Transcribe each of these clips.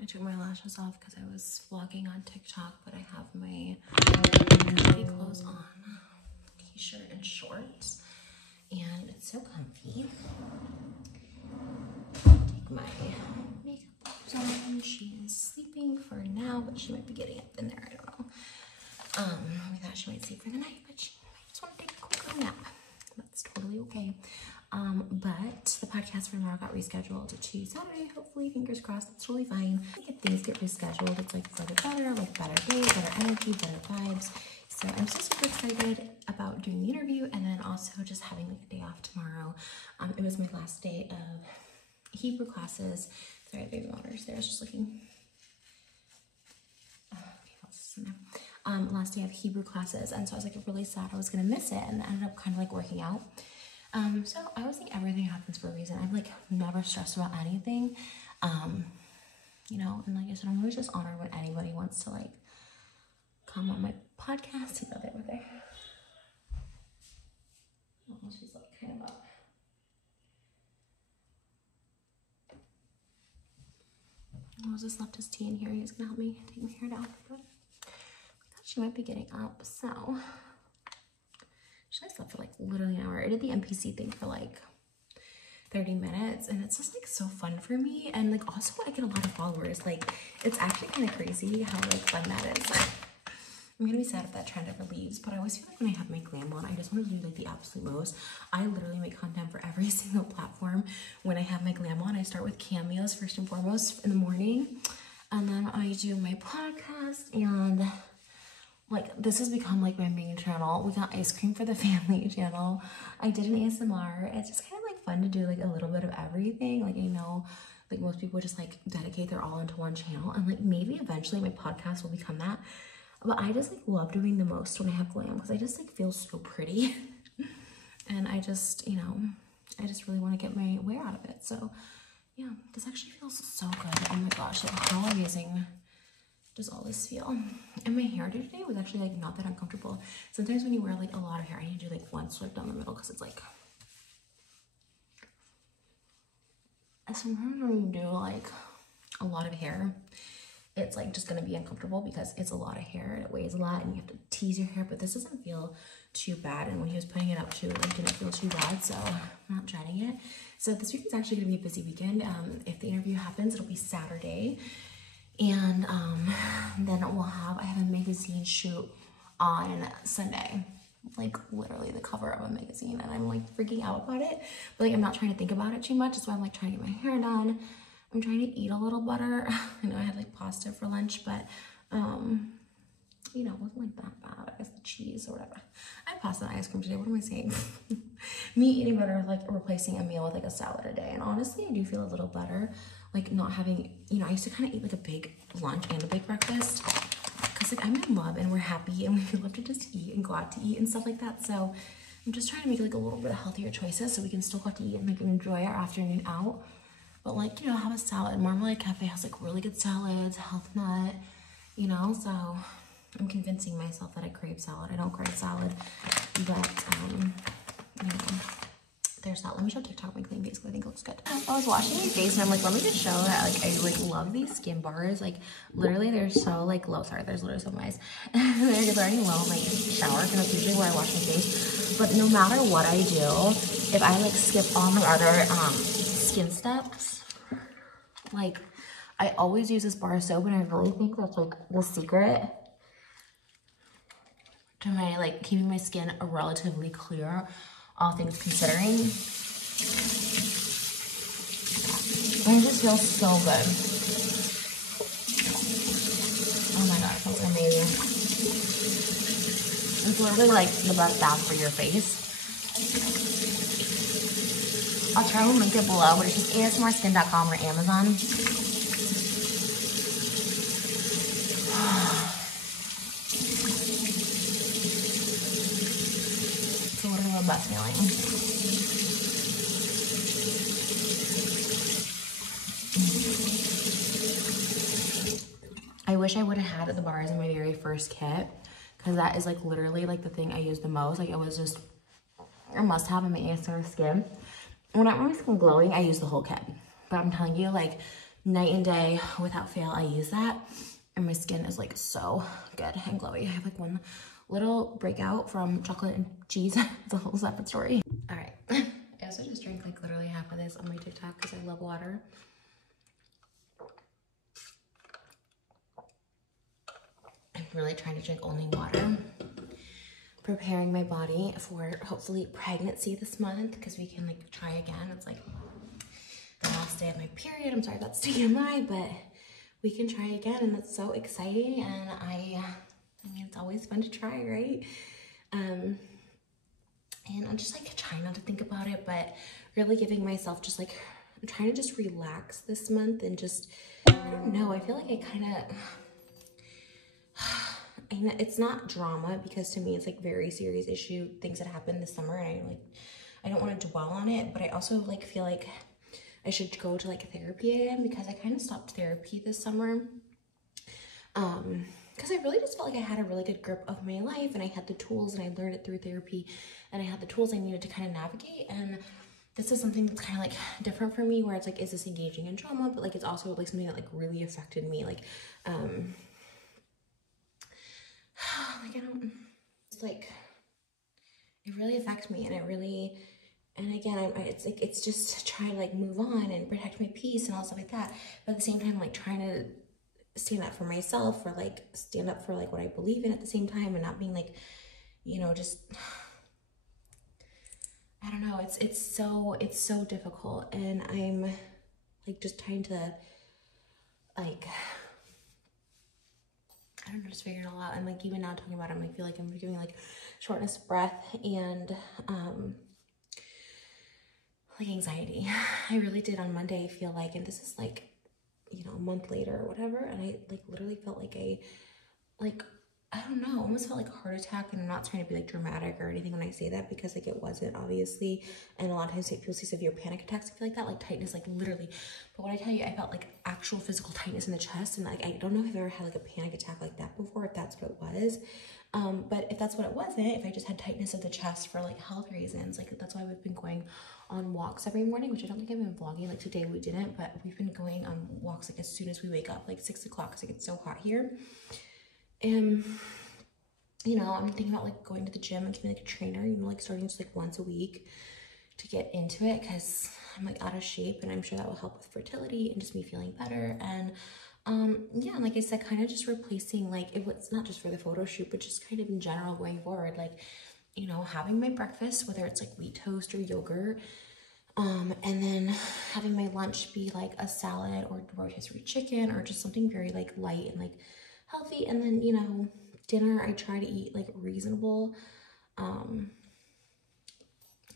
I took my lashes off because I was vlogging on TikTok, but I have my comfy clothes on, t-shirt and shorts, and it's so comfy. Take my makeup on. She is sleeping for now, but she might be getting up in there. I don't know. We thought she might sleep for the night, but she might just want to take a quick little nap. That's totally okay. But the podcast for tomorrow got rescheduled to Saturday. Hopefully, fingers crossed, it's totally fine. If things get rescheduled, it's like for the better, like better day, better energy, better vibes. So I'm so super excited about doing the interview and then also just having like a day off tomorrow. It was my last day of Hebrew classes. Sorry, baby monitor's there. I was just looking. Last day of Hebrew classes, and so I was like really sad I was gonna miss it, and it ended up kind of like working out. So I always think everything happens for a reason. I'm like never stressed about anything, you know, and like I said, I'm always just honored when anybody wants to like come on my podcast. You know, they were there. Oh, she's like kind of up. Moses left his tea in here. He's gonna help me take my hair down. But she might be getting up, so she slept for like literally an hour. I did the NPC thing for like 30 minutes, and it's just like so fun for me, and like also I get a lot of followers. Like it's actually kind of crazy how like fun that is. I'm gonna be sad if that trend ever leaves, but I always feel like when I have my glam on, I just want to do like the absolute most. I literally make content for every single platform. When I have my glam on, I start with cameos first and foremost in the morning, and then I do my podcast, and like this has become like my main channel. We got ice cream for the family channel. I did an ASMR. It's just kind of like fun to do like a little bit of everything. Like I know like most people just like dedicate their all into one channel, and like maybe eventually my podcast will become that. But I just like love doing the most when I have glam because I just like feel so pretty. And I just, you know, I just really want to get my wear out of it. So yeah, this actually feels so good. Oh my gosh, like how amazing does all this feel? And my hair today was actually like not that uncomfortable. Sometimes when you wear like a lot of hair, I need to do like one swipe down the middle because it's like, sometimes when you do like a lot of hair, it's like just gonna be uncomfortable because it's a lot of hair and it weighs a lot and you have to tease your hair, but this doesn't feel too bad. And when he was putting it up too, it didn't feel too bad, so I'm not dreading it. So this weekend's actually gonna be a busy weekend. If the interview happens, it'll be Saturday. And then I have a magazine shoot on Sunday, like literally the cover of a magazine, and I'm like freaking out about it, but like I'm not trying to think about it too much. That's why I'm like trying to get my hair done. I'm trying to eat a little better. I know I had like pasta for lunch, but you know, it wasn't like that bad. I guess the cheese or whatever. I had pasta and ice cream today. What am I saying? Me eating better is like replacing a meal with like a salad a day. And honestly, I do feel a little better. Like not having, you know, I used to kind of eat like a big lunch and a big breakfast. Cause like I'm in love and we're happy and we love to just eat and go out to eat and stuff like that. So I'm just trying to make like a little bit of healthier choices so we can still go out to eat and make and enjoy our afternoon out. But like, you know, have a salad. Marmalade Cafe has like really good salads, Health Nut, you know, so I'm convincing myself that I crave salad. I don't crave salad, but you know, there's that. Let me show TikTok my clean face because I think it looks good. I was washing my face and I'm like, let me just show that like I like love these skin bars. Like literally they're so like low. Sorry, there's literally so nice. They're already low in my shower because that's usually where I wash my face. But no matter what I do, if I like skip all my other skin steps, like I always use this bar of soap, and I really think that's like the secret to my like keeping my skin relatively clear, all things considering. And it just feels so good. Oh my god, it feels amazing. It's literally like the best bath for your face. I'll try to link it below, but it's just asmrskin.com or Amazon. It's literally the best feeling. I wish I would have had the bars in my very first kit, because that is like literally like the thing I use the most. Like it was just a must have in my ASMR skin. When I want my skin glowing, I use the whole kit. But I'm telling you, like, night and day, without fail, I use that. And my skin is like so good and glowy. I have like one little breakout from chocolate and cheese. It's a whole separate story. All right. I also just drank like literally half of this on my TikTok because I love water. I'm really trying to drink only water. Preparing my body for hopefully pregnancy this month because we can like try again. It's like the last day of my period. I'm sorry that's TMI, but we can try again and that's so exciting. And I mean, it's always fun to try, right? And I'm just like trying not to think about it, but really giving myself just like, I'm trying to just relax this month and just, I don't know, I feel like I kind of, it's not drama because to me it's like very serious issue, things that happened this summer, and I don't want to dwell on it, but I also like feel like I should go to like therapy again because I kind of stopped therapy this summer. Because I really just felt like I had a really good grip of my life and I had the tools and I learned it through therapy and I had the tools I needed to kind of navigate. And this is something that's kind of like different for me where it's like, is this engaging in drama? But like, it's also like something that like really affected me. Like, I don't, it's like, it really affects me and it really, and again, it's like, it's just trying to like move on and protect my peace and all stuff like that. But at the same time, like trying to stand up for myself or like stand up for like what I believe in at the same time and not being like, you know, just, I don't know, it's so difficult and I'm like just trying to like, I don't know, just figure it all out. And like even now talking about it, I feel like I'm giving like shortness of breath and like anxiety. I really did on Monday feel like, and this is like, you know, a month later or whatever, and I like literally felt like I don't know, almost felt like a heart attack. And I'm not trying to be like dramatic or anything when I say that because like it wasn't obviously, and a lot of times people see severe panic attacks and feel like that, like tightness, like literally. But when I tell you I felt like actual physical tightness in the chest, and like I don't know if I've ever had like a panic attack like that before, if that's what it was. But if that's what it wasn't, if I just had tightness of the chest for like health reasons, like that's why we've been going on walks every morning, which I don't think I've been vlogging. Like today we didn't, but we've been going on walks like as soon as we wake up, like 6 o'clock, because it gets so hot here. And you know, I'm thinking about like going to the gym and getting like a trainer, you know, like starting just like once a week to get into it because I'm like out of shape, and I'm sure that will help with fertility and just me feeling better. And yeah, and like I said, kind of just replacing like, it was not just for the photo shoot, but just kind of in general going forward, like, you know, having my breakfast, whether it's like wheat toast or yogurt, and then having my lunch be like a salad or rotisserie chicken or just something very like light and like healthy. And then, you know, dinner I try to eat like reasonable,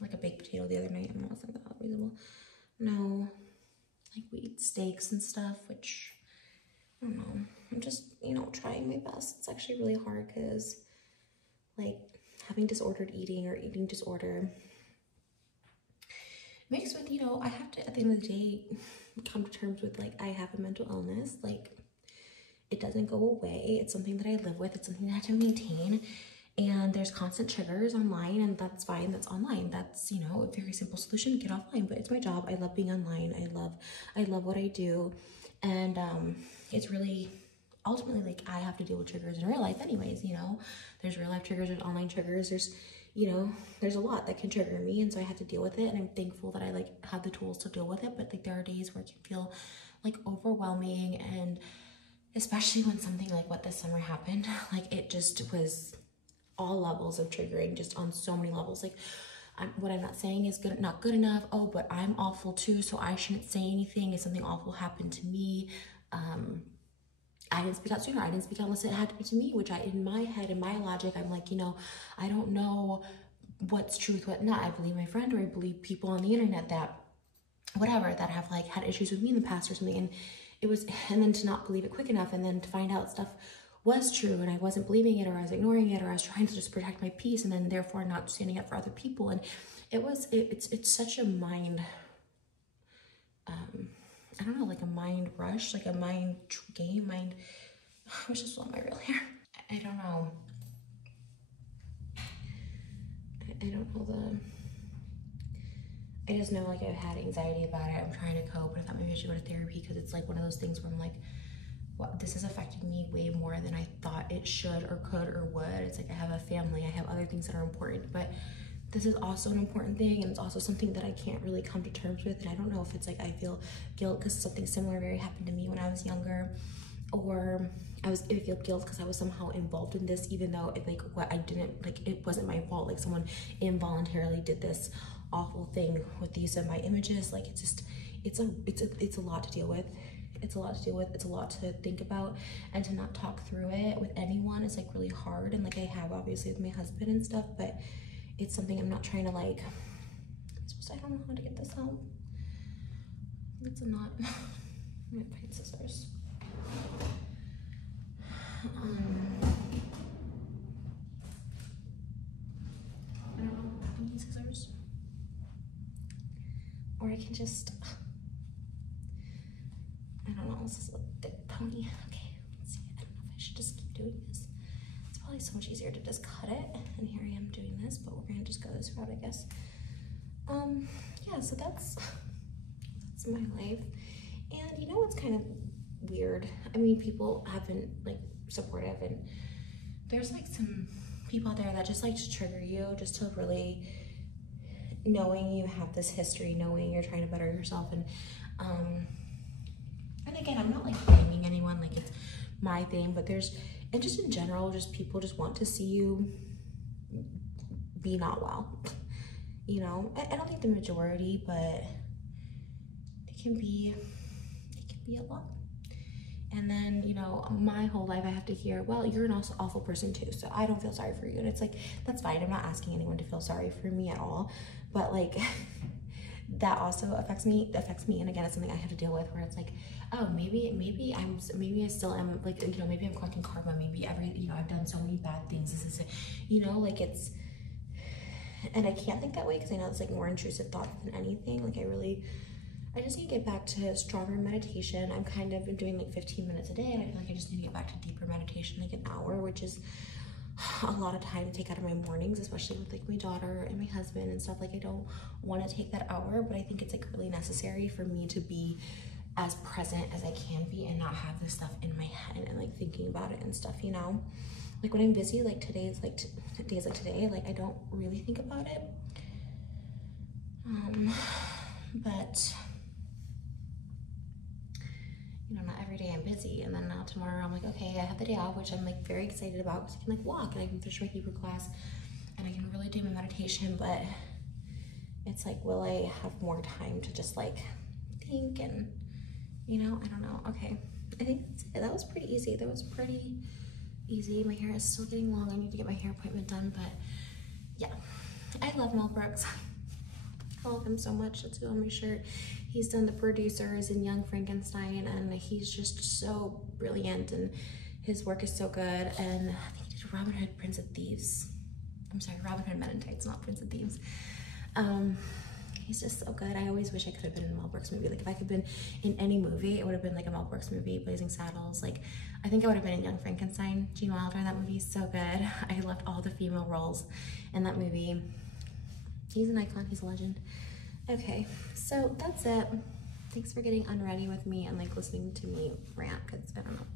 like a baked potato the other night, and it wasn't that reasonable. No, like we eat steaks and stuff, which I don't know, I'm just, you know, trying my best. It's actually really hard because like having disordered eating or eating disorder mixed with, you know, I have to at the end of the day come to terms with like I have a mental illness. Like it doesn't go away. It's something that I live with. It's something that I have to maintain. And there's constant triggers online, and that's fine. That's online. That's, you know, a very simple solution. Get offline. But it's my job. I love being online. I love what I do. And it's really ultimately like I have to deal with triggers in real life anyways, you know. There's real life triggers, there's online triggers, there's, you know, there's a lot that can trigger me, and so I have to deal with it. And I'm thankful that I like have the tools to deal with it. But like there are days where it can feel like overwhelming, and especially when something like what this summer happened, like it just was all levels of triggering, just on so many levels. Like what I'm not saying is good, not good enough. Oh, but I'm awful too, so I shouldn't say anything if something awful happened to me. I didn't speak out sooner. I didn't speak out unless it happened to me, which in my head, in my logic, I'm like, you know, I don't know what's truth, what not. I believe my friend, or I believe people on the internet that whatever, that have like had issues with me in the past or something. And it was, and then to not believe it quick enough, and then to find out stuff was true and I wasn't believing it, or I was ignoring it, or I was trying to just protect my peace, and then therefore not standing up for other people. And it was, it's such a mind, I don't know, like a mind rush, like a mind game, mind, I wish this was my real hair. I don't know. I don't know I just know like I've had anxiety about it. I'm trying to cope, but I thought maybe I should go to therapy because it's like one of those things where I'm like, what, this is affecting me way more than I thought it should or could or would. It's like I have a family, I have other things that are important, but this is also an important thing, and it's also something that I can't really come to terms with. And I don't know if it's like I feel guilt because something similar very happened to me when I was younger, or I feel guilt because I was somehow involved in this, even though it like what I didn't like, it wasn't my fault. Like someone involuntarily did this awful thing with the use of my images. Like it's just, it's a lot to deal with. It's a lot to deal with. It's a lot to think about, and to not talk through it with anyone is like really hard. And like I have obviously with my husband and stuff, but it's something I'm not trying to like, I don't know how to get this out. It's a knot. I'm gonna find scissors. I don't know, I need scissors. Or I can just, I don't know, this is a thick pony. Okay, let's see, I don't know if I should just keep doing this. It's probably so much easier to just cut it, and here I am doing this, but we're gonna just go this route, I guess. Yeah, so that's my life. And you know what's kind of weird? I mean, people have been like supportive, and there's like some people out there that just like to trigger you, just to really, knowing you have this history, knowing you're trying to better yourself, and again, I'm not like blaming anyone, like it's my thing, but there's, and just in general, just people just want to see you be not well. You know, I don't think the majority, but it can be a lot. And then, you know, my whole life I have to hear, well, you're an awful person too, so I don't feel sorry for you. And it's like, that's fine. I'm not asking anyone to feel sorry for me at all, but like that also affects me. And again, it's something I have to deal with, where it's like, oh, maybe I still am, like, you know, maybe I'm collecting karma. Maybe you know, I've done so many bad things. This is, you know, like it's, and I can't think that way because I know it's like more intrusive thoughts than anything. Like I just need to get back to stronger meditation. I'm kind of been doing like 15 minutes a day, and I feel like I just need to get back to deeper meditation, like an hour, which is a lot of time to take out of my mornings, especially with like my daughter and my husband and stuff. Like I don't want to take that hour, but I think it's like really necessary for me to be as present as I can be and not have this stuff in my head and like thinking about it and stuff, you know? Like when I'm busy, like days like today, like I don't really think about it. But you know, not every day I'm busy. And then now tomorrow I'm like, okay, I have the day off, which I'm like very excited about because I can like walk and I can finish my Hebrew class and I can really do my meditation. But it's like, will I have more time to just like think and, you know, I don't know. Okay, I think that's it. That was pretty easy. My hair is still getting long. I need to get my hair appointment done, but yeah, I love Mel Brooks. I love him so much. That's on my shirt. He's done The Producers and Young Frankenstein, and he's just so brilliant, and his work is so good. And I think he did Robin Hood, Prince of Thieves. I'm sorry, Robin Hood Men in Tights, not Prince of Thieves. He's just so good. I always wish I could have been in a Mel Brooks movie. Like if I could have been in any movie, it would have been like a Mel Brooks movie, Blazing Saddles. Like I think I would have been in Young Frankenstein. Gene Wilder, that movie is so good. I loved all the female roles in that movie. He's an icon, he's a legend. Okay, so that's it. Thanks for getting unready with me and like listening to me rant, because I don't know.